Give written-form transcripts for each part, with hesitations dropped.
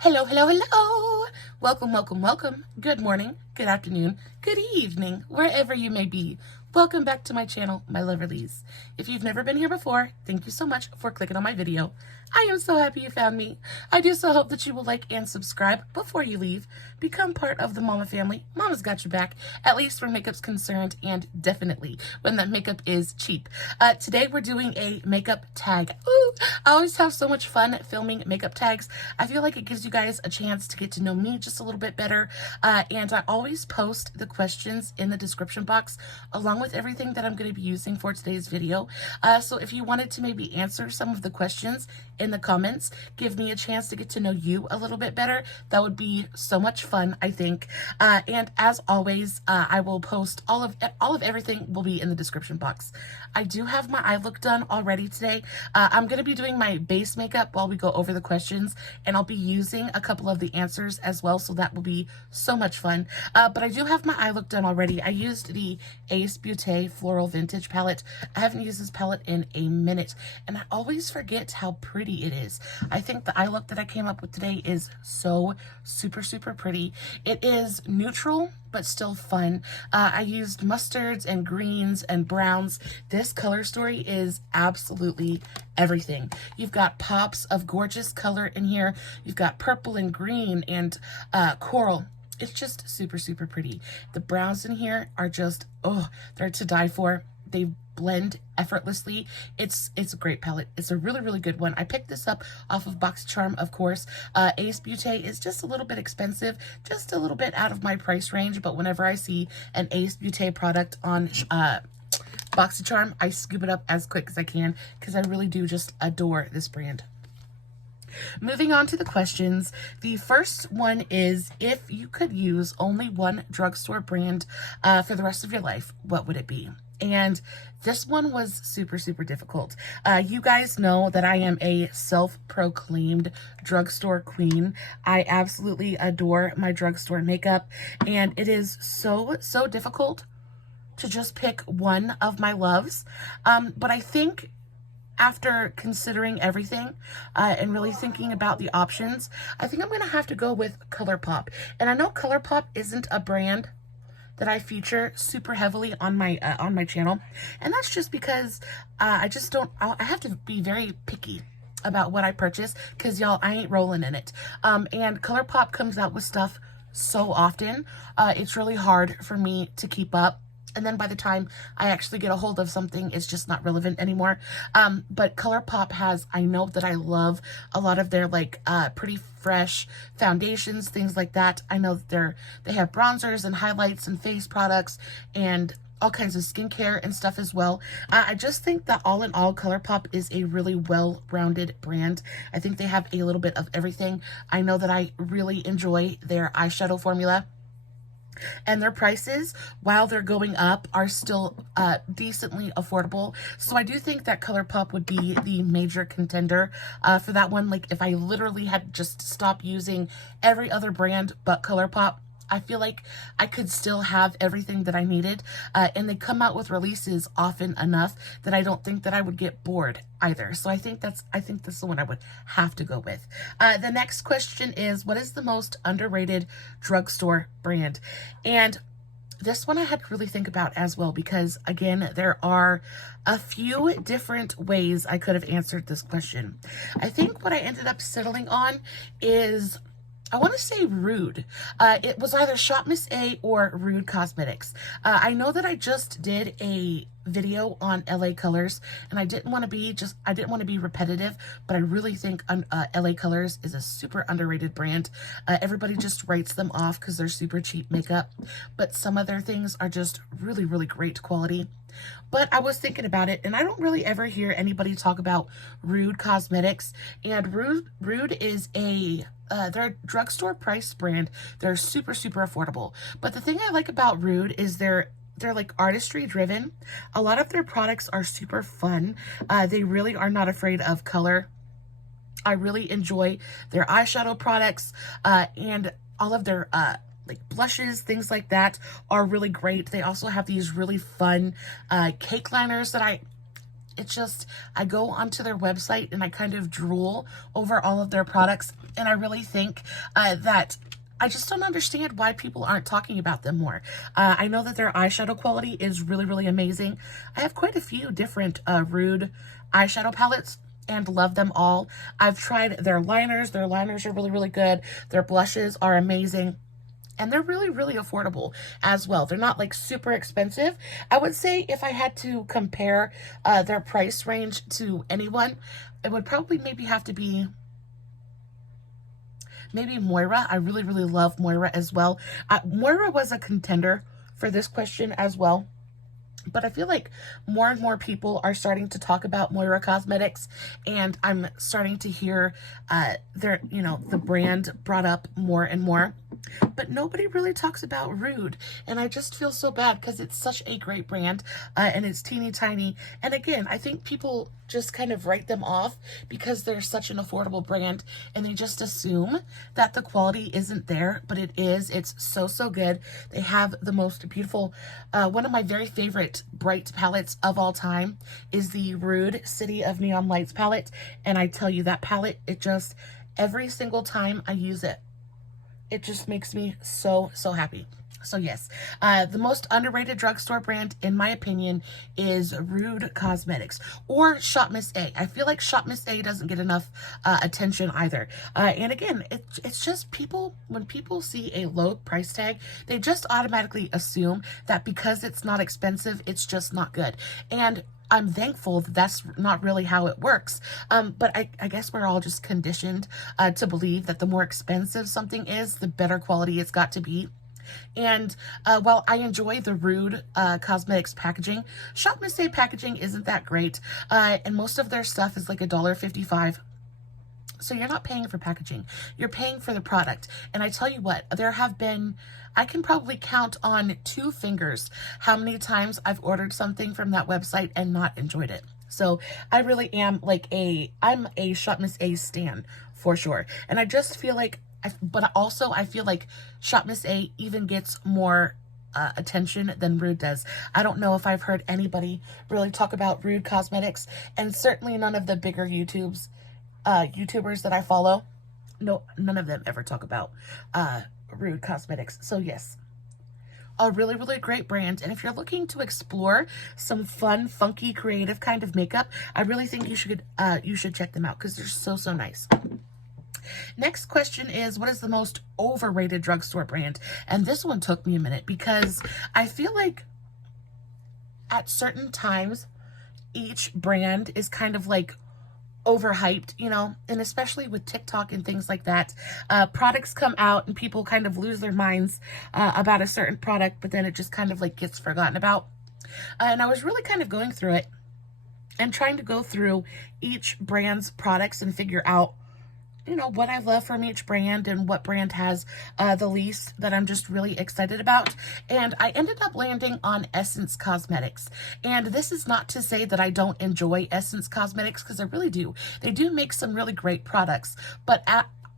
Hello, hello, hello. Welcome, welcome, welcome. Good morning, good afternoon, good evening, wherever you may be. Welcome back to my channel, my Loverlies. If you've never been here before, thank you so much for clicking on my video. I am so happy you found me. I do so hope that you will like and subscribe before you leave. Become part of the Mama family. Mama's got your back, at least where makeup's concerned, and definitely when that makeup is cheap. Today we're doing a makeup tag. Ooh, I always have so much fun filming makeup tags. I feel like it gives you guys a chance to get to know me just a little bit better. And I always post the questions in the description box along with everything that I'm going to be using for today's video. So if you wanted to maybe answer some of the questions in the comments, give me a chance to get to know you a little bit better, that would be so much fun, I think. And as always, I will post all of everything will be in the description box. I do have my eye look done already today. I'm going to be doing my base makeup while we go over the questions, and I'll be using a couple of the answers as well, so that will be so much fun. But I do have my eye look done already. I used the Ace Beauté Floral Vintage palette. I haven't used this palette in a minute, and I always forget how pretty it is. I think the eye look that I came up with today is so super pretty. It is neutral but still fun. I used mustards and greens and browns. This color story is absolutely everything. You've got pops of gorgeous color in here. You've got purple and green and coral. It's just super pretty. The browns in here are just, oh, they're to die for. They blend effortlessly. It's a great palette. It's a really good one. I picked this up off of BoxyCharm, of course. Ace Beauté is just a little bit expensive, just a little bit out of my price range, but whenever I see an Ace Beauté product on BoxyCharm, I scoop it up as quick as I can because I really do just adore this brand. Moving on to the questions. The first one is, if you could use only one drugstore brand for the rest of your life, what would it be? And this one was super difficult. You guys know that I am a self-proclaimed drugstore queen. I absolutely adore my drugstore makeup, and it is so difficult to just pick one of my loves. But I think after considering everything and really thinking about the options, I think I'm going to have to go with ColourPop. And I know ColourPop isn't a brand that I feature super heavily on my channel, and that's just because I have to be very picky about what I purchase, because y'all, I ain't rolling in it. And ColourPop comes out with stuff so often, it's really hard for me to keep up. And then by the time I actually get a hold of something, it's just not relevant anymore. But ColourPop has, I know that I love a lot of their like pretty fresh foundations, things like that. I know that they have bronzers and highlights and face products and all kinds of skincare and stuff as well. I just think that all in all, ColourPop is a really well-rounded brand. I think they have a little bit of everything. I know that I really enjoy their eyeshadow formula. And their prices, while they're going up, are still decently affordable. So I do think that ColourPop would be the major contender for that one. Like, if I literally had just stopped using every other brand but ColourPop, I feel like I could still have everything that I needed. And they come out with releases often enough that I don't think that I would get bored either. So I think that's the one I would have to go with. The next question is, what is the most underrated drugstore brand? And this one I had to really think about as well, because again, there are a few different ways I could have answered this question. I think what I ended up settling on is, I want to say Rude. It was either Shop Miss A or Rude Cosmetics. I know that I just did a video on LA Colors, and I didn't want to be repetitive, but I really think LA Colors is a super underrated brand. Everybody just writes them off because they're super cheap makeup, but some of their things are just really great quality. But I was thinking about it, and I don't really ever hear anybody talk about Rude Cosmetics. And Rude is they're a drugstore price brand. They're super affordable. But the thing I like about Rude is they're like artistry driven. A lot of their products are super fun. They really are not afraid of color. I really enjoy their eyeshadow products, and all of their like blushes, things like that are really great. They also have these really fun cake liners that It's just, I go onto their website and I kind of drool over all of their products. And I really think that I just don't understand why people aren't talking about them more. I know that their eyeshadow quality is really, really amazing. I have quite a few different Rude eyeshadow palettes and love them all. I've tried their liners. Their liners are really, really good. Their blushes are amazing. And they're really, really affordable as well. They're not like super expensive. I would say if I had to compare their price range to anyone, it would probably maybe have to be maybe Moira. I really, really love Moira as well. Moira was a contender for this question as well. But I feel like more and more people are starting to talk about Moira Cosmetics, and I'm starting to hear the brand brought up more and more. But nobody really talks about Rude, and I just feel so bad because it's such a great brand, and it's teeny tiny. And again, I think people just kind of write them off because they're such an affordable brand, and they just assume that the quality isn't there, but it is. It's so, so good. They have the most beautiful, one of my very favorite bright palettes of all time is the Rude City of Neon Lights palette. And I tell you, that palette, it just, every single time I use it, it just makes me so, so happy. So yes, the most underrated drugstore brand, in my opinion, is Rude Cosmetics or Shop Miss A. I feel like Shop Miss A doesn't get enough attention either. And again, it's just people, when people see a low price tag, they just automatically assume that because it's not expensive, it's just not good. And I'm thankful that that's not really how it works. But I guess we're all just conditioned to believe that the more expensive something is, the better quality it's got to be. And while I enjoy the Rude Cosmetics packaging, Shop Miss A packaging isn't that great. And most of their stuff is like $1.55. So you're not paying for packaging. You're paying for the product. And I tell you what, there have been, I can probably count on 2 fingers how many times I've ordered something from that website and not enjoyed it. So I really am like I'm a Shop Miss A stan for sure. And I just feel like, but also I feel like Shop Miss A even gets more attention than Rude does. I don't know if I've heard anybody really talk about Rude Cosmetics, and certainly none of the bigger YouTubers that I follow. No, none of them ever talk about Rude Cosmetics. So yes, a really, really great brand. And if you're looking to explore some fun, funky, creative kind of makeup, I really think you should check them out because they're so, so nice. Next question is, what is the most overrated drugstore brand? And this one took me a minute because I feel like at certain times, each brand is kind of like overhyped, you know, and especially with TikTok and things like that, products come out and people kind of lose their minds about a certain product, but then it just kind of like gets forgotten about. And I was really kind of going through it and trying to go through each brand's products and figure out, you know, what I love from each brand and what brand has the least that I'm just really excited about. And I ended up landing on Essence Cosmetics. And this is not to say that I don't enjoy Essence Cosmetics, because I really do. They do make some really great products, but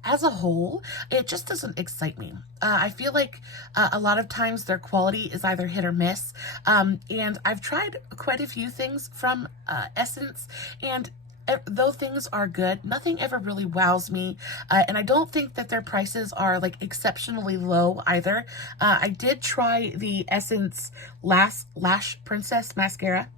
as a whole, it just doesn't excite me. I feel like a lot of times their quality is either hit or miss. And I've tried quite a few things from Essence, and though things are good, nothing ever really wows me, and I don't think that their prices are like exceptionally low either. I did try the Essence Lash Princess mascara,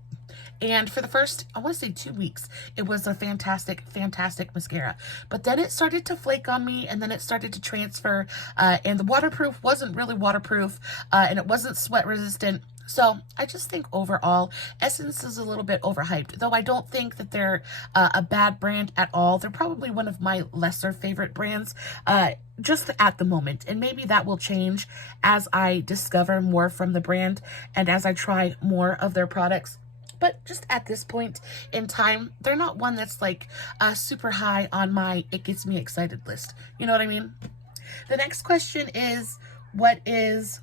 and for the first, I want to say 2 weeks, it was a fantastic, fantastic mascara. But then it started to flake on me, and then it started to transfer, and the waterproof wasn't really waterproof, and it wasn't sweat resistant. So I just think overall, Essence is a little bit overhyped, though I don't think that they're a bad brand at all. They're probably one of my lesser favorite brands, just at the moment. And maybe that will change as I discover more from the brand and as I try more of their products. But just at this point in time, they're not one that's like super high on my it gets me excited list. You know what I mean? The next question is, what is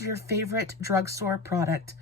your favorite drugstore product?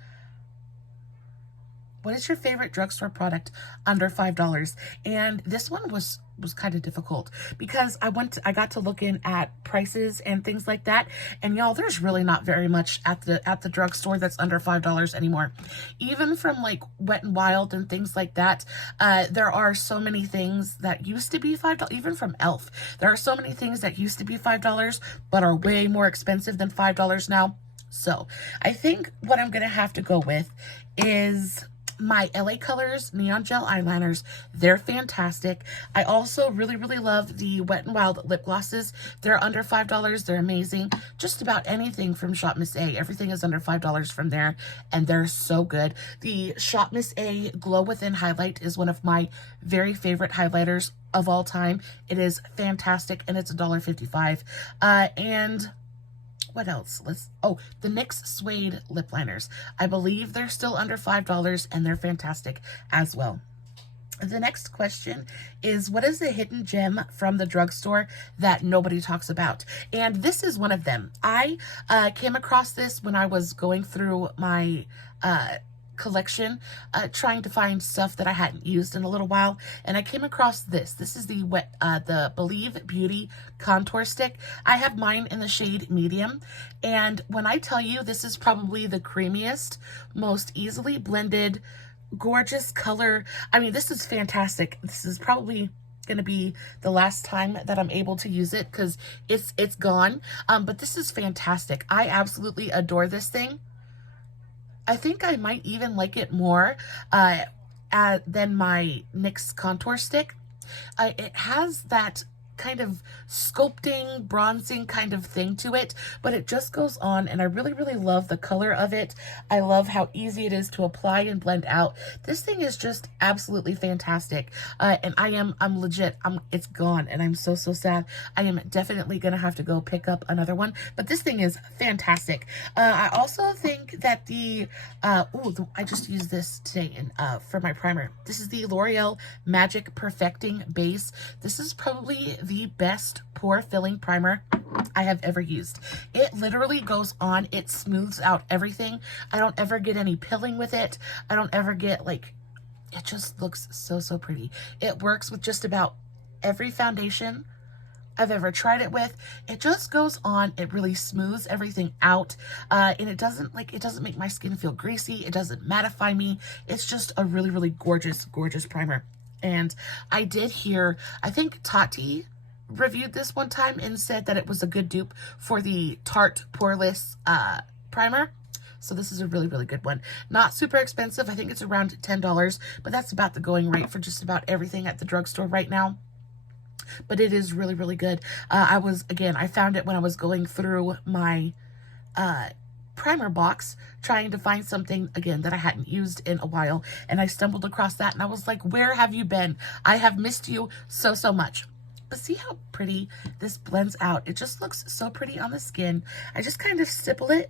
what is your favorite drugstore product under $5? And this one was kind of difficult because I got to look in at prices and things like that, and y'all, there's really not very much at the drugstore that's under $5 anymore. Even from like Wet n Wild and things like that, there are so many things that used to be $5. Even from Elf, there are so many things that used to be $5 but are way more expensive than $5 now. So I think what I'm gonna have to go with is my LA Colors Neon Gel Eyeliners. They're fantastic. I also really, really love the Wet n Wild lip glosses. They're under $5. They're amazing. Just about anything from Shop Miss A. Everything is under $5 from there, and they're so good. The Shop Miss A Glow Within Highlight is one of my very favorite highlighters of all time. It is fantastic, and it's $1.55. And what else? The NYX Suede lip liners. I believe they're still under $5, and they're fantastic as well. The next question is, what is the hidden gem from the drugstore that nobody talks about? And this is one of them. I came across this when I was going through my collection, trying to find stuff that I hadn't used in a little while, and I came across this. This is the Believe Beauty contour stick. I have mine in the shade medium, and when I tell you, this is probably the creamiest, most easily blended, gorgeous color. I mean, this is fantastic. This is probably going to be the last time that I'm able to use it because it's gone. But this is fantastic. I absolutely adore this thing. I think I might even like it more than my NYX contour stick. It has that kind of sculpting, bronzing kind of thing to it, but it just goes on, and I really, really love the color of it. I love how easy it is to apply and blend out. This thing is just absolutely fantastic, and I'm legit, it's gone, and I'm so sad. I am definitely gonna have to go pick up another one, but this thing is fantastic. I also think that I just used this today for my primer. This is the L'Oreal Magic Perfecting Base. This is probably the best pore filling primer I have ever used. It literally goes on, it smooths out everything. I don't ever get any pilling with it. I don't ever get it just looks so pretty. It works with just about every foundation I've ever tried it with. It just goes on, it really smooths everything out, and it doesn't make my skin feel greasy. It doesn't mattify me. It's just a really, really gorgeous primer. And I did hear, I think Tati reviewed this one time and said that it was a good dupe for the Tarte Poreless primer. So this is a really, really good one. Not super expensive. I think it's around $10, but that's about the going rate for just about everything at the drugstore right now. But it is really, really good. I found it when I was going through my primer box trying to find something again that I hadn't used in a while, and I stumbled across that, and I was like, where have you been? I have missed you so much. But see how pretty this blends out. It just looks so pretty on the skin. I just kind of stipple it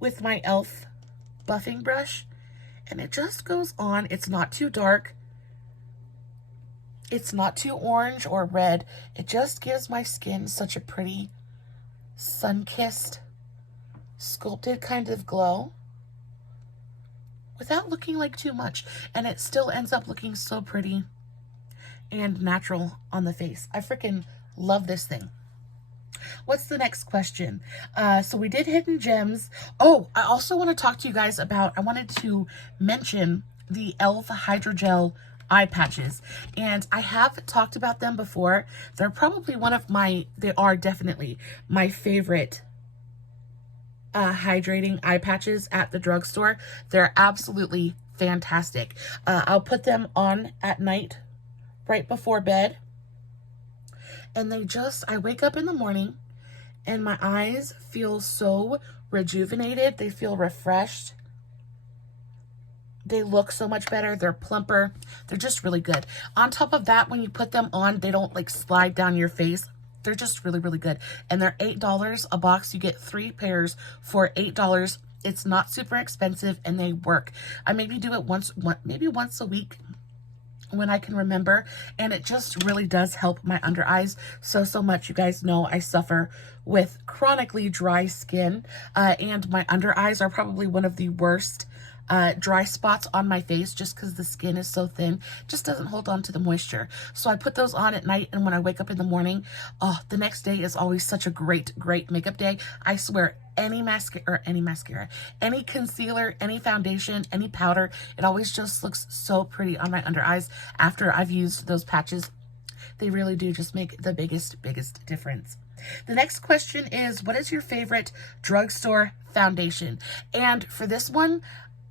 with my Elf buffing brush, and it just goes on. It's not too dark, it's not too orange or red. It just gives my skin such a pretty sun-kissed, sculpted kind of glow without looking like too much, and it still ends up looking so pretty and natural on the face. I freaking love this thing. What's the next question? So we did hidden gems. Oh, I also want to talk to you guys about, I wanted to mention the e.l.f. Hydrogel eye patches, and I have talked about them before. They're probably they are definitely my favorite hydrating eye patches at the drugstore. They're absolutely fantastic. I'll put them on at night right before bed, and I wake up in the morning and my eyes feel so rejuvenated. They feel refreshed. They look so much better. They're plumper. They're just really good. On top of that, when you put them on, they don't slide down your face. They're just really, really good. And they're $8 a box. You get 3 pairs for $8. It's not super expensive, and they work. I maybe do it maybe once a week when I can remember, and it just really does help my under eyes so much. You guys know I suffer with chronically dry skin, and my under eyes are probably one of the worst dry spots on my face just because the skin is so thin, just doesn't hold on to the moisture. So I put those on at night, and when I wake up in the morning, oh, the next day is always such a great makeup day. I swear, any mascara, any concealer, any foundation, any powder, it always just looks so pretty on my under eyes after I've used those patches. They really do just make the biggest difference. The next question is, what is your favorite drugstore foundation? And for this one,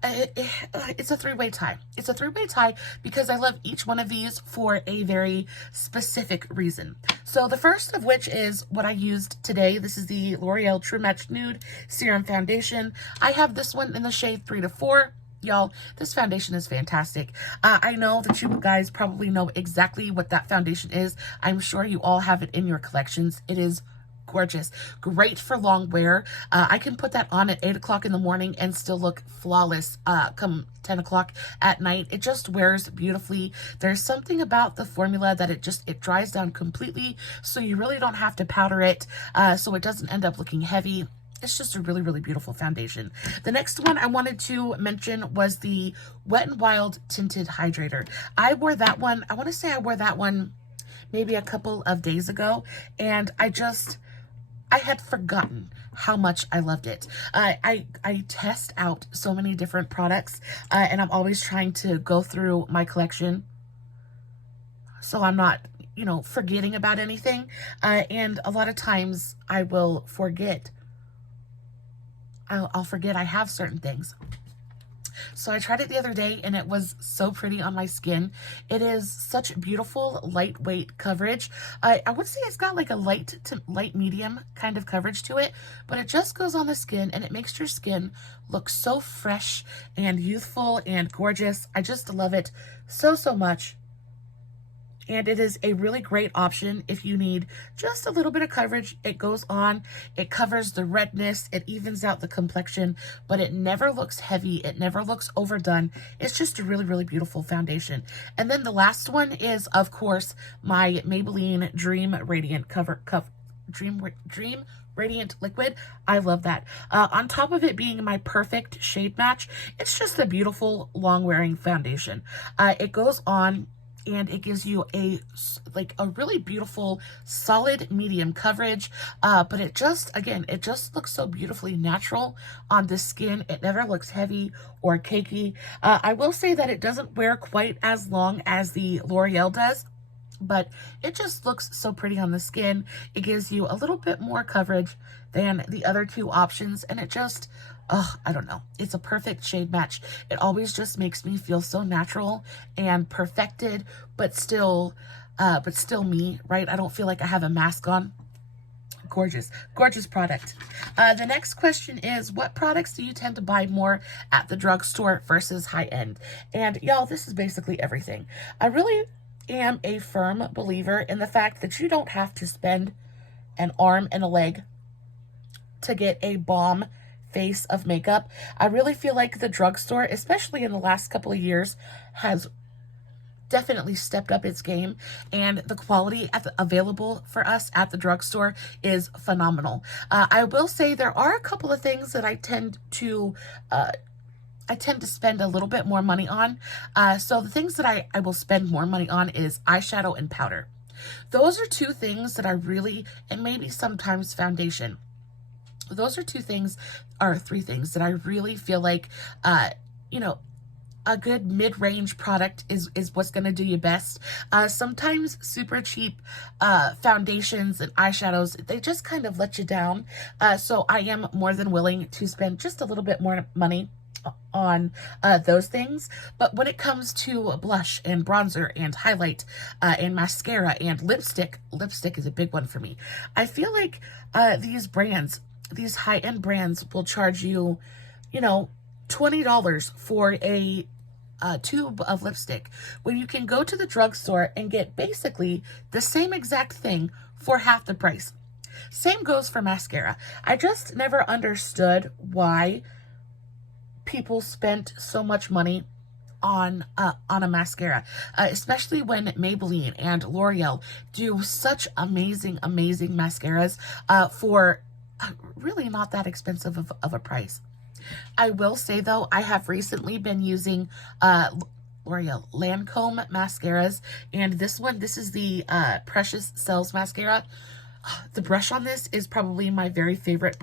it's a three-way tie. It's a three-way tie because I love each one of these for a very specific reason. So the first of which is what I used today. This is the L'Oreal True Match Nude Serum Foundation. I have this one in the shade 3 to 4. Y'all, this foundation is fantastic. I know that you guys probably know exactly what that foundation is. I'm sure you all have it in your collections. It is gorgeous. Great for long wear. I can put that on at 8 o'clock in the morning and still look flawless come 10 o'clock at night. It just wears beautifully. There's something about the formula that it dries down completely, so you really don't have to powder it, so it doesn't end up looking heavy. It's just a really beautiful foundation. The next one I wanted to mention was the Wet n Wild Tinted Hydrator. I wore that one, I want to say I wore that one maybe a couple of days ago, and I had forgotten how much I loved it. I test out so many different products, and I'm always trying to go through my collection so I'm not, forgetting about anything. And a lot of times I will forget. I'll forget I have certain things. So I tried it the other day, and it was so pretty on my skin. It is such beautiful, lightweight coverage. I would say it's got like a light to light medium kind of coverage to it, but it just goes on the skin, and it makes your skin look so fresh and youthful and gorgeous. I just love it so much. And it is a really great option if you need just a little bit of coverage. It goes on, it covers the redness, it evens out the complexion, but it never looks heavy, it never looks overdone. It's just a really beautiful foundation. And then the last one is, of course, my Maybelline Dream Radiant Dream Radiant Liquid. I love that. On top of it being my perfect shade match, it's just a beautiful long-wearing foundation. It goes on, and it gives you a really beautiful solid medium coverage, but it just looks so beautifully natural on the skin. It never looks heavy or cakey. I will say that it doesn't wear quite as long as the L'Oreal does, but it just looks so pretty on the skin. It gives you a little bit more coverage than the other two options, and it just, I don't know. It's a perfect shade match. It always just makes me feel so natural and perfected, but still me, right? I don't feel like I have a mask on. Gorgeous product. The next question is, what products do you tend to buy more at the drugstore versus high-end? And y'all, this is basically everything. I really am a firm believer in the fact that you don't have to spend an arm and a leg to get a bomb face of makeup. I really feel like the drugstore, especially in the last couple of years, has definitely stepped up its game, and the quality available for us at the drugstore is phenomenal. I will say there are a couple of things that I tend to spend a little bit more money on. So the things that I will spend more money on is eyeshadow and powder. Those are two things that I really, and maybe sometimes foundation. Those are three things that I really feel like, a good mid-range product is what's going to do you best. Sometimes super cheap foundations and eyeshadows, they just kind of let you down. So I am more than willing to spend just a little bit more money on those things. But when it comes to blush and bronzer and highlight and mascara and lipstick is a big one for me. I feel like these high-end brands will charge you, $20 for a tube of lipstick, when you can go to the drugstore and get basically the same exact thing for half the price. Same goes for mascara. I just never understood why people spent so much money on a mascara, especially when Maybelline and L'Oreal do such amazing mascaras for really not that expensive of a price. I will say though, I have recently been using L'Oreal Lancome mascaras, and this is the Precious Cells mascara. The brush on this is probably my very favorite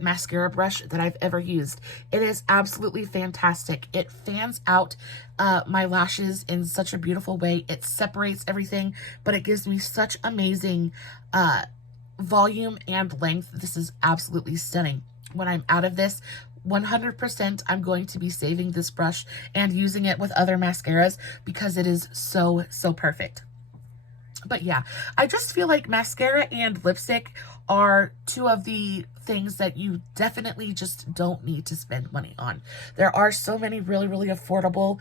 mascara brush that I've ever used. It is absolutely fantastic. It fans out my lashes in such a beautiful way. It separates everything, but it gives me such amazing volume and length. This is absolutely stunning. When I'm out of this, 100% I'm going to be saving this brush and using it with other mascaras because it is so, so perfect. But yeah, I just feel like mascara and lipstick are two of the things that you definitely just don't need to spend money on. There are so many really, really affordable,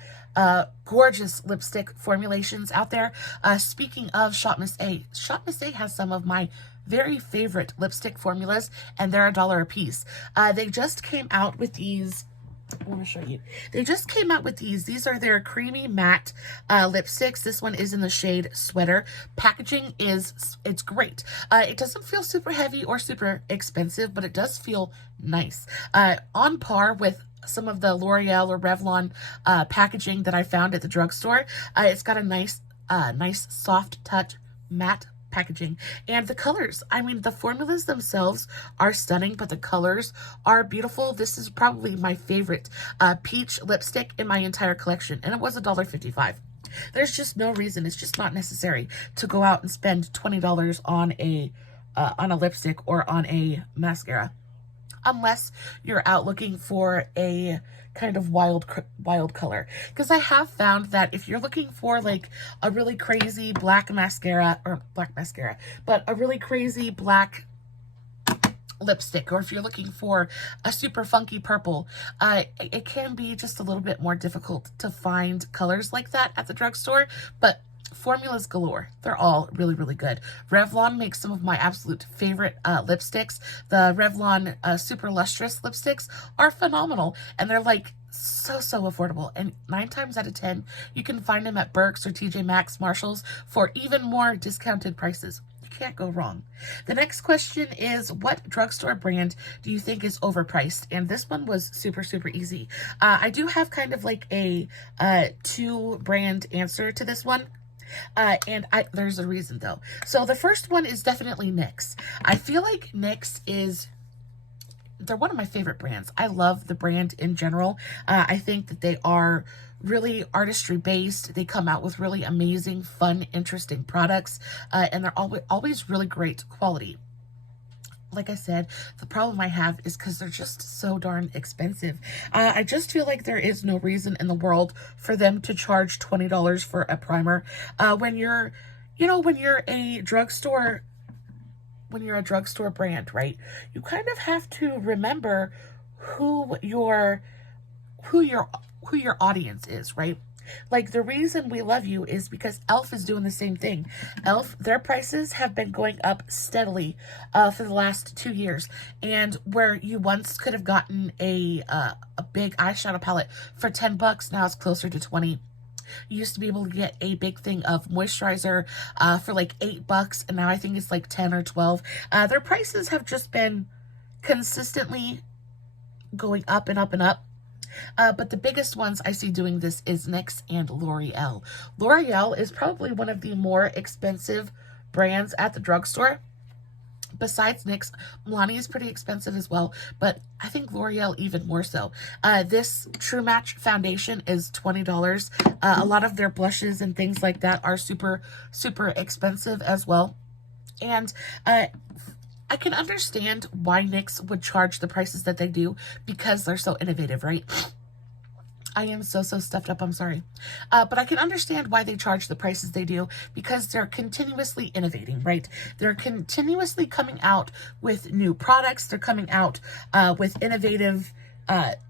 gorgeous lipstick formulations out there. Speaking of Shop Miss A, Shop Miss A has some of my very favorite lipstick formulas, and they're $1 a piece. They just came out with these. I want to show you. They just came out with these. These are their creamy matte lipsticks. This one is in the shade Sweater. Packaging it's great. It doesn't feel super heavy or super expensive, but it does feel nice. On par with some of the L'Oreal or Revlon packaging that I found at the drugstore. It's got a nice soft touch matte packaging, and the colors, I mean, the formulas themselves are stunning, but the colors are beautiful. This is probably my favorite peach lipstick in my entire collection, and it was $1.55. There's just no reason, it's just not necessary to go out and spend $20 on a lipstick or on a mascara, unless you're out looking for a kind of wild color. Because I have found that if you're looking for like a really crazy black mascara, but a really crazy black lipstick, or if you're looking for a super funky purple, it can be just a little bit more difficult to find colors like that at the drugstore, but formulas galore. They're all really, really good. Revlon makes some of my absolute favorite lipsticks. The Revlon Super Lustrous lipsticks are phenomenal, and they're like so affordable, and 9 times out of 10 you can find them at Burke's or TJ Maxx, Marshalls for even more discounted prices. You can't go wrong. The next question is, what drugstore brand do you think is overpriced? And this one was super easy. I do have kind of like a 2 brand answer to this one. There's a reason though. So the first one is definitely NYX. I feel like NYX they're one of my favorite brands. I love the brand in general. I think that they are really artistry based. They come out with really amazing, fun, interesting products, and they're always really great quality. Like I said, the problem I have is because they're just so darn expensive. I just feel like there is no reason in the world for them to charge $20 for a primer. When you're a drugstore brand, right? You kind of have to remember who your audience is, right? Like, the reason we love you is because e.l.f. is doing the same thing. e.l.f., their prices have been going up steadily for the last 2 years. And where you once could have gotten a big eyeshadow palette for $10, now it's closer to 20. You used to be able to get a big thing of moisturizer for like $8, and now I think it's like 10 or 12. Their prices have just been consistently going up and up and up. But the biggest ones I see doing this is NYX and L'Oreal. L'Oreal is probably one of the more expensive brands at the drugstore. Besides NYX, Milani is pretty expensive as well, but I think L'Oreal even more so. This True Match foundation is $20. A lot of their blushes and things like that are super expensive as well. And I can understand why NYX would charge the prices that they do, because they're so innovative, right? I am so stuffed up, I'm sorry. But I can understand why they charge the prices they do, because they're continuously innovating, right? They're continuously coming out with new products. They're coming out with innovative,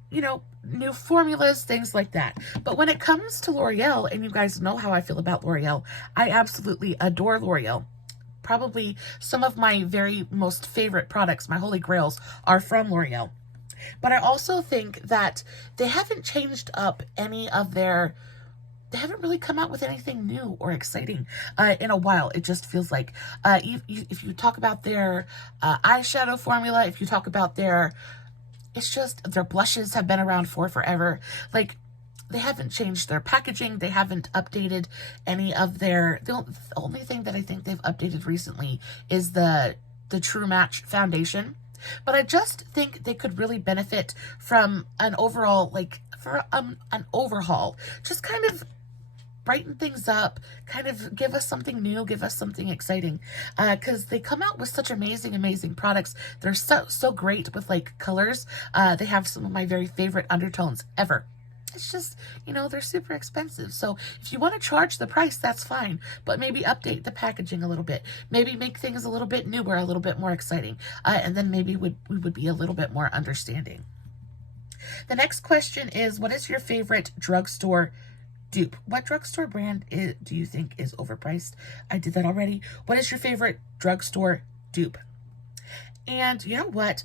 new formulas, things like that. But when it comes to L'Oreal, and you guys know how I feel about L'Oreal, I absolutely adore L'Oreal. Probably some of my very most favorite products, my holy grails, are from L'Oreal. But I also think that they haven't changed up they haven't really come out with anything new or exciting in a while. It just feels like if you talk about their eyeshadow formula, if you talk about their it's just, their blushes have been around for forever. Like, they haven't changed their packaging. They haven't updated any of their, the only thing that I think they've updated recently is the True Match foundation. But I just think they could really benefit from an overall, like, for an overhaul. Just kind of brighten things up, kind of give us something new, give us something exciting, because they come out with such amazing products. They're so great with, like, colors. They have some of my very favorite undertones ever. It's just, you know, they're super expensive. So if you want to charge the price, that's fine. But maybe update the packaging a little bit. Maybe make things a little bit newer, a little bit more exciting. And then maybe we would be a little bit more understanding. The next question is, what is your favorite drugstore dupe? What drugstore brand do you think is overpriced? I did that already. What is your favorite drugstore dupe? And you know what?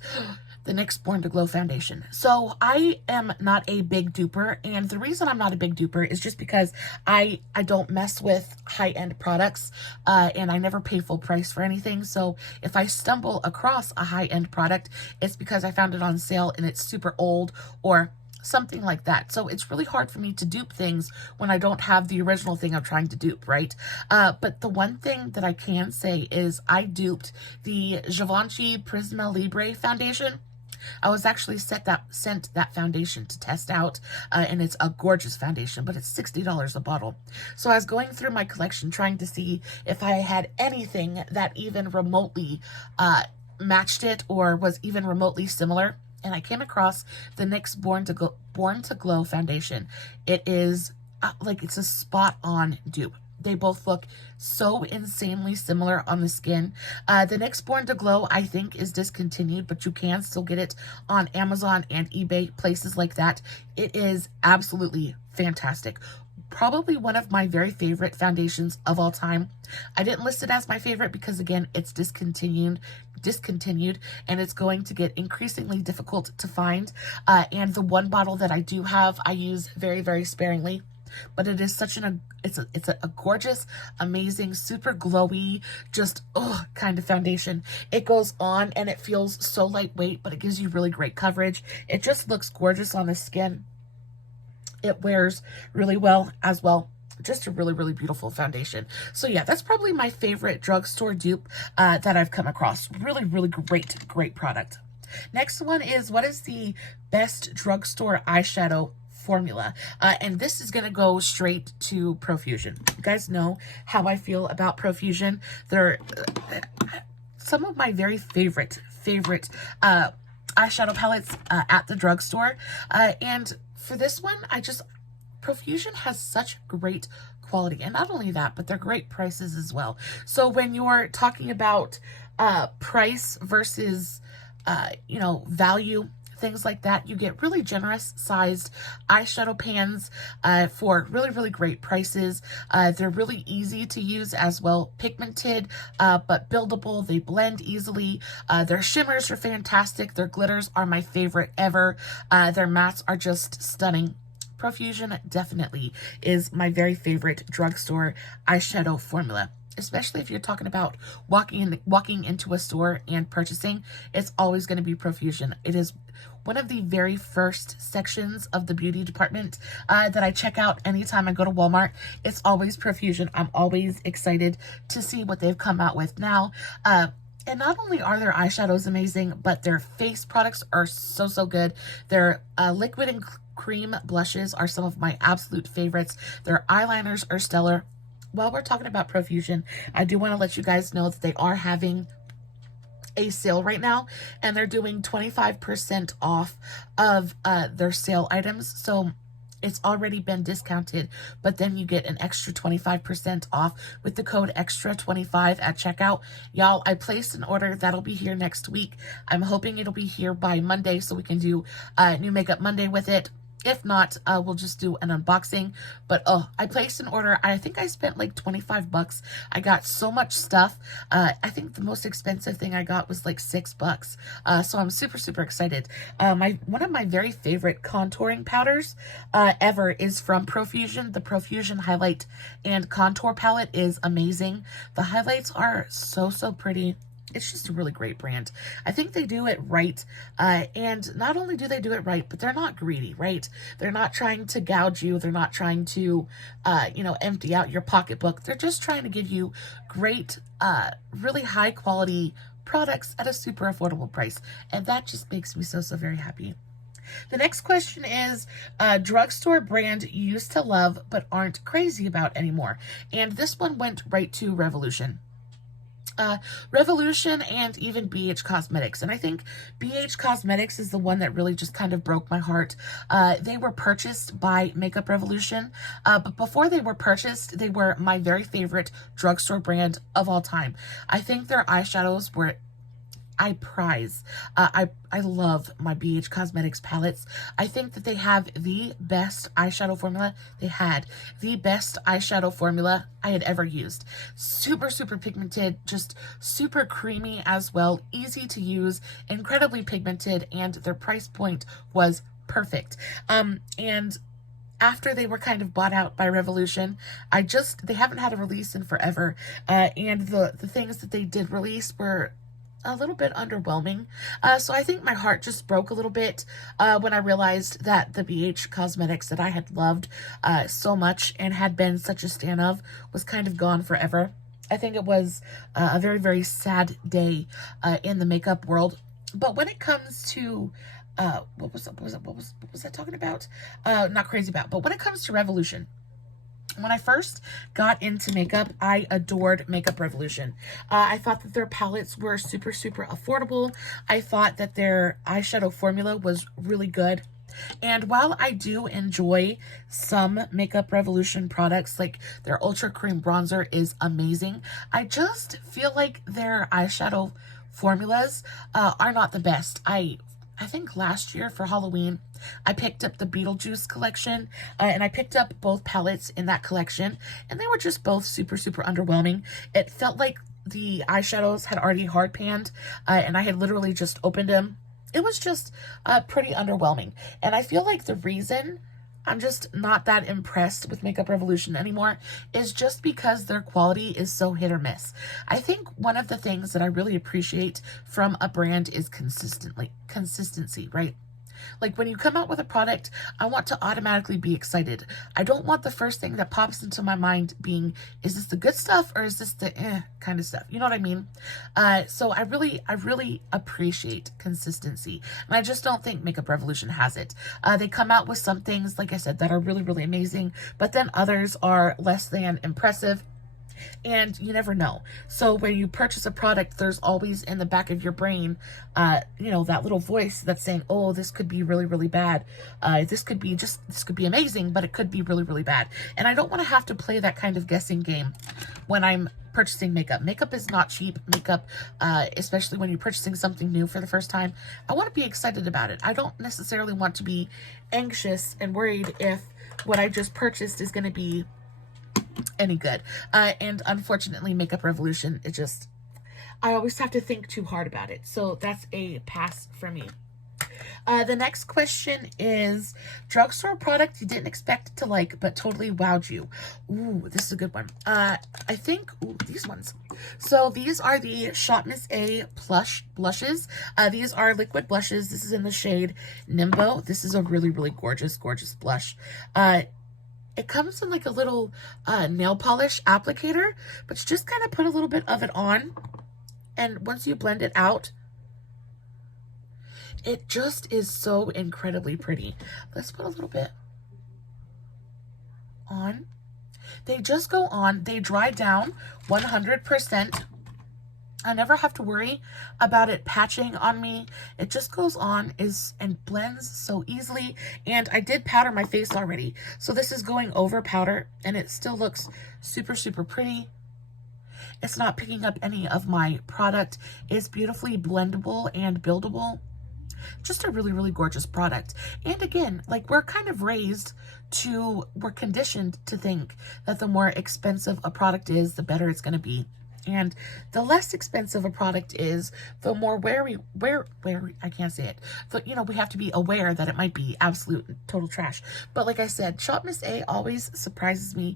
The NYX Born to Glow foundation. So I am not a big duper, and the reason I'm not a big duper is just because I don't mess with high-end products, and I never pay full price for anything. So if I stumble across a high-end product, it's because I found it on sale and it's super old or something like that. So it's really hard for me to dupe things when I don't have the original thing I'm trying to dupe, right? But the one thing that I can say is I duped the Givenchy Prisma Libre foundation. I was actually sent that foundation to test out, and it's a gorgeous foundation, but it's $60 a bottle. So I was going through my collection trying to see if I had anything that even remotely matched it or was even remotely similar. And I came across the NYX Born to Glow foundation. It is like, it's a spot on dupe. They both look so insanely similar on the skin. The NYX Born to Glow, I think, is discontinued, but you can still get it on Amazon and eBay, places like that. It is absolutely fantastic. Probably one of my very favorite foundations of all time. I didn't list it as my favorite because, again, it's discontinued, and it's going to get increasingly difficult to find. And the one bottle that I do have, I use very sparingly. But it is such it's a gorgeous, amazing, super glowy, just kind of foundation. It goes on and it feels so lightweight, but it gives you really great coverage. It just looks gorgeous on the skin. It wears really well as well. Just a really beautiful foundation. So yeah, that's probably my favorite drugstore dupe that I've come across. Really great product. Next one is, what is the best drugstore eyeshadow formula? And this is going to go straight to Profusion. You guys know how I feel about Profusion. They're some of my very favorite eyeshadow palettes at the drugstore. And for this one, Profusion has such great quality. And not only that, but they're great prices as well. So when you're talking about price versus, value, things like that, you get really generous sized eyeshadow pans for really great prices. They're really easy to use as well, pigmented but buildable. They blend easily. Their shimmers are fantastic. Their glitters are my favorite ever. Their mattes are just stunning. Profusion definitely is my very favorite drugstore eyeshadow formula. Especially if you're talking about walking into a store and purchasing, it's always going to be Profusion. It is one of the very first sections of the beauty department that I check out anytime I go to Walmart. It's always Profusion. I'm always excited to see what they've come out with now. And not only are their eyeshadows amazing, but their face products are so good. Their liquid and cream blushes are some of my absolute favorites. Their eyeliners are stellar. While we're talking about Profusion, I do want to let you guys know that they are having a sale right now, and they're doing 25% off of their sale items. So it's already been discounted, but then you get an extra 25% off with the code EXTRA25 at checkout. Y'all, I placed an order that'll be here next week. I'm hoping it'll be here by Monday so we can do New Makeup Monday with it. If not, we'll just do an unboxing. But I placed an order. I think I spent like 25 bucks. I got so much stuff. I think the most expensive thing I got was like $6. So I'm super excited. One of my very favorite contouring powders ever is from Profusion. The Profusion Highlight and Contour Palette is amazing. The highlights are so pretty. it's just a really great brand. I think they do it right. And not only do they do it right, but they're not greedy, right? They're not trying to gouge you. They're not trying to, empty out your pocketbook. They're just trying to give you great, really high quality products at a super affordable price. And that just makes me so, so very happy. The next question is drugstore brand you used to love but aren't crazy about anymore. And this one went right to Revolution. Revolution and even BH Cosmetics. And I think BH Cosmetics is the one that really just kind of broke my heart. They were purchased by Makeup Revolution, but before they were purchased, they were my very favorite drugstore brand of all time. I think their eyeshadows were I prize. I love my BH Cosmetics palettes. I think that they have the best eyeshadow formula. They had the best eyeshadow formula I had ever used. Super, super pigmented, just super creamy as well. Easy to use, incredibly pigmented, and their price point was perfect. And after they were kind of bought out by Revolution, they haven't had a release in forever. And the things that they did release were a little bit underwhelming. So I think my heart just broke a little bit when I realized that the BH Cosmetics that I had loved so much and had been such a stan of was kind of gone forever. I think it was a very, very sad day in the makeup world. But when it comes to what was I talking about? Not crazy about, but when it comes to Revolution, when I first got into makeup, I adored Makeup Revolution. I thought that their palettes were super, super affordable. I thought that their eyeshadow formula was really good. And while I do enjoy some Makeup Revolution products, like their Ultra Cream Bronzer is amazing, I just feel like their eyeshadow formulas are not the best. I think last year for Halloween, I picked up the Beetlejuice collection, and I picked up both palettes in that collection, and they were just both super, super underwhelming. It felt like the eyeshadows had already hard panned, and I had literally just opened them. It was just pretty underwhelming, and I feel like the reason I'm just not that impressed with Makeup Revolution anymore is just because their quality is so hit or miss. I think one of the things that I really appreciate from a brand is consistency, right? Like when you come out with a product, I want to automatically be excited. I don't want the first thing that pops into my mind being, is this the good stuff or is this the kind of stuff? You know what I mean? So I really appreciate consistency. And I just don't think Makeup Revolution has it. They come out with some things, like I said, that are really, really amazing, but then others are less than impressive. And you never know. So when you purchase a product, there's always in the back of your brain, that little voice that's saying, oh, this could be really, really bad. This could be amazing, but it could be really, really bad. And I don't want to have to play that kind of guessing game when I'm purchasing makeup. Makeup is not cheap. Makeup, especially when you're purchasing something new for the first time, I want to be excited about it. I don't necessarily want to be anxious and worried if what I just purchased is going to be any good. And unfortunately, Makeup Revolution, I always have to think too hard about it. So that's a pass for me. The next question is drugstore product you didn't expect to like, but totally wowed you. Ooh, this is a good one. I think, these ones. So these are the Shop Miss A plush blushes. These are liquid blushes. This is in the shade Nimbo. This is a really, really gorgeous, gorgeous blush. It comes in like a little nail polish applicator, but you just kind of put a little bit of it on. And once you blend it out, it just is so incredibly pretty. Let's put a little bit on. They just go on. They dry down 100%. I never have to worry about it patching on me. It just goes on and blends so easily. And I did powder my face already. So this is going over powder and it still looks super, super pretty. It's not picking up any of my product. It's beautifully blendable and buildable. Just a really, really gorgeous product. And again, like we're conditioned to think that the more expensive a product is, the better it's going to be. And the less expensive a product is, the more wary, I can't say it. But, you know, we have to be aware that it might be absolute total trash. But like I said, Shop Miss A always surprises me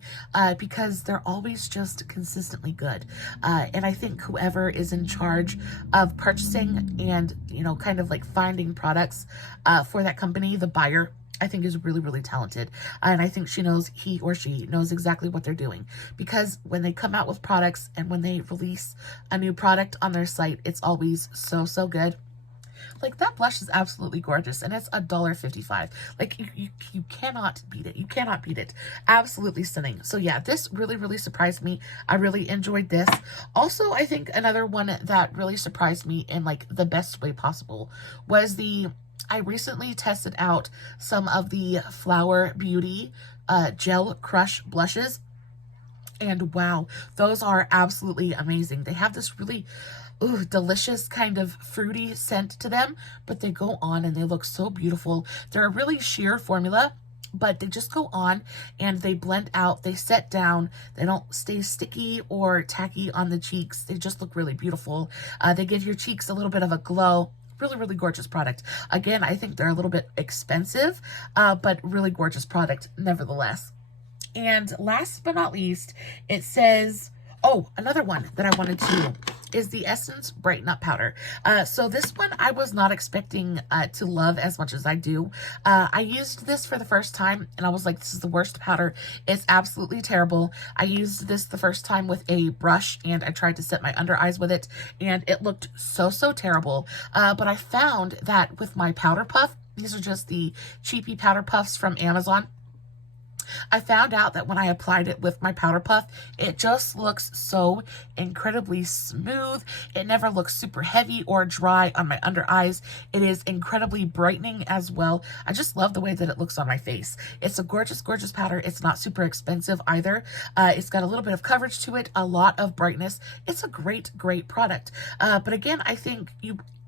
because they're always just consistently good. And I think whoever is in charge of purchasing and, you know, kind of like finding products for that company, the buyer, I think is really, really talented. And I think he or she knows exactly what they're doing, because when they come out with products and when they release a new product on their site, it's always so, so good. Like, that blush is absolutely gorgeous, and it's $1.55. Like, you cannot beat it. You cannot beat it. Absolutely stunning. So yeah, this really, really surprised me. I really enjoyed this. Also, I think another one that really surprised me in like the best way possible was I recently tested out some of the Flower Beauty Gel Crush blushes. And wow, those are absolutely amazing. They have this really delicious kind of fruity scent to them, but they go on and they look so beautiful. They're a really sheer formula, but they just go on and they blend out, they set down, they don't stay sticky or tacky on the cheeks. They just look really beautiful. They give your cheeks a little bit of a glow. Really, really gorgeous product. Again, I think they're a little bit expensive, but really gorgeous product nevertheless. And last but not least, it says, oh, another one that I wanted to is the Essence Brighten Up Powder. So this one I was not expecting to love as much as I do. I used this for the first time and I was like, this is the worst powder. It's absolutely terrible. I used this the first time with a brush and I tried to set my under eyes with it and it looked so, so terrible. But I found that with my powder puff, these are just the cheapy powder puffs from Amazon. I found out that when I applied it with my powder puff, it just looks so incredibly smooth. It never looks super heavy or dry on my under eyes. It is incredibly brightening as well. I just love the way that it looks on my face. It's a gorgeous, gorgeous powder. It's not super expensive either. It's got a little bit of coverage to it, a lot of brightness. It's a great, great product. But again, I think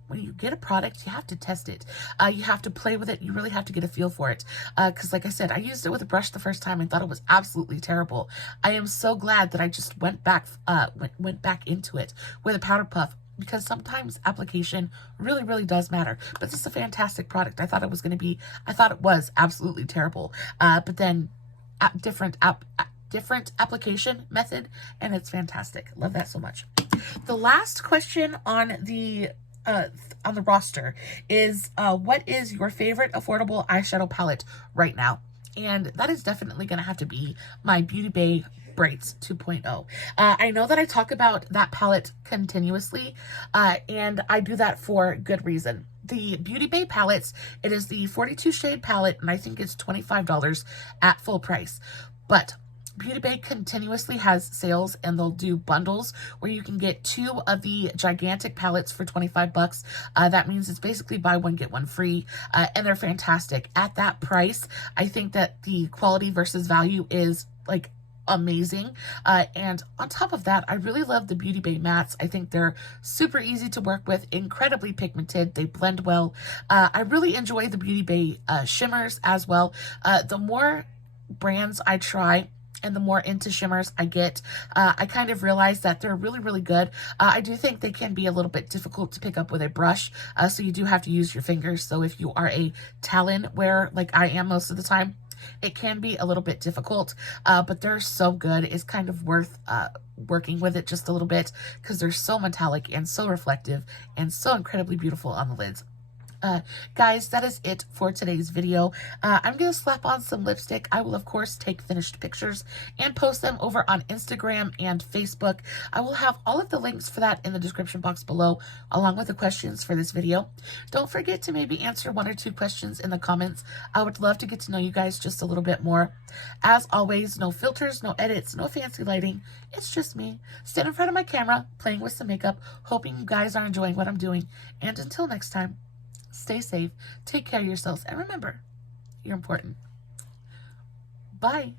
when you get a product, you have to test it. You have to play with it. You really have to get a feel for it. Because like I said, I used it with a brush the first time and thought it was absolutely terrible. I am so glad that I just went back into it with a powder puff, because sometimes application really, really does matter. But this is a fantastic product. I thought it was absolutely terrible. But then different application method, and it's fantastic. Love that so much. The last question on the roster is what is your favorite affordable eyeshadow palette right now? And that is definitely going to have to be my Beauty Bay Brights 2.0. I know that I talk about that palette continuously, and I do that for good reason. The Beauty Bay palettes, it is the 42 shade palette, and I think it's $25 at full price. But Beauty Bay continuously has sales, and they'll do bundles where you can get 2 of the gigantic palettes for 25 bucks. That means it's basically buy one, get one free, and they're fantastic. At that price, I think that the quality versus value is like amazing. And on top of that, I really love the Beauty Bay mattes. I think they're super easy to work with, incredibly pigmented. They blend well. I really enjoy the Beauty Bay shimmers as well. The more brands I try, and the more into shimmers I get, I kind of realize that they're really, really good. I do think they can be a little bit difficult to pick up with a brush, so you do have to use your fingers. So if you are a talon wearer, like I am most of the time, it can be a little bit difficult, but they're so good. It's kind of worth working with it just a little bit, because they're so metallic and so reflective and so incredibly beautiful on the lids. Guys, that is it for today's video. I'm going to slap on some lipstick. I will, of course, take finished pictures and post them over on Instagram and Facebook. I will have all of the links for that in the description box below, along with the questions for this video. Don't forget to maybe answer 1 or 2 questions in the comments. I would love to get to know you guys just a little bit more. As always, no filters, no edits, no fancy lighting. It's just me, standing in front of my camera, playing with some makeup, hoping you guys are enjoying what I'm doing. And until next time, stay safe, take care of yourselves, and remember, you're important. Bye.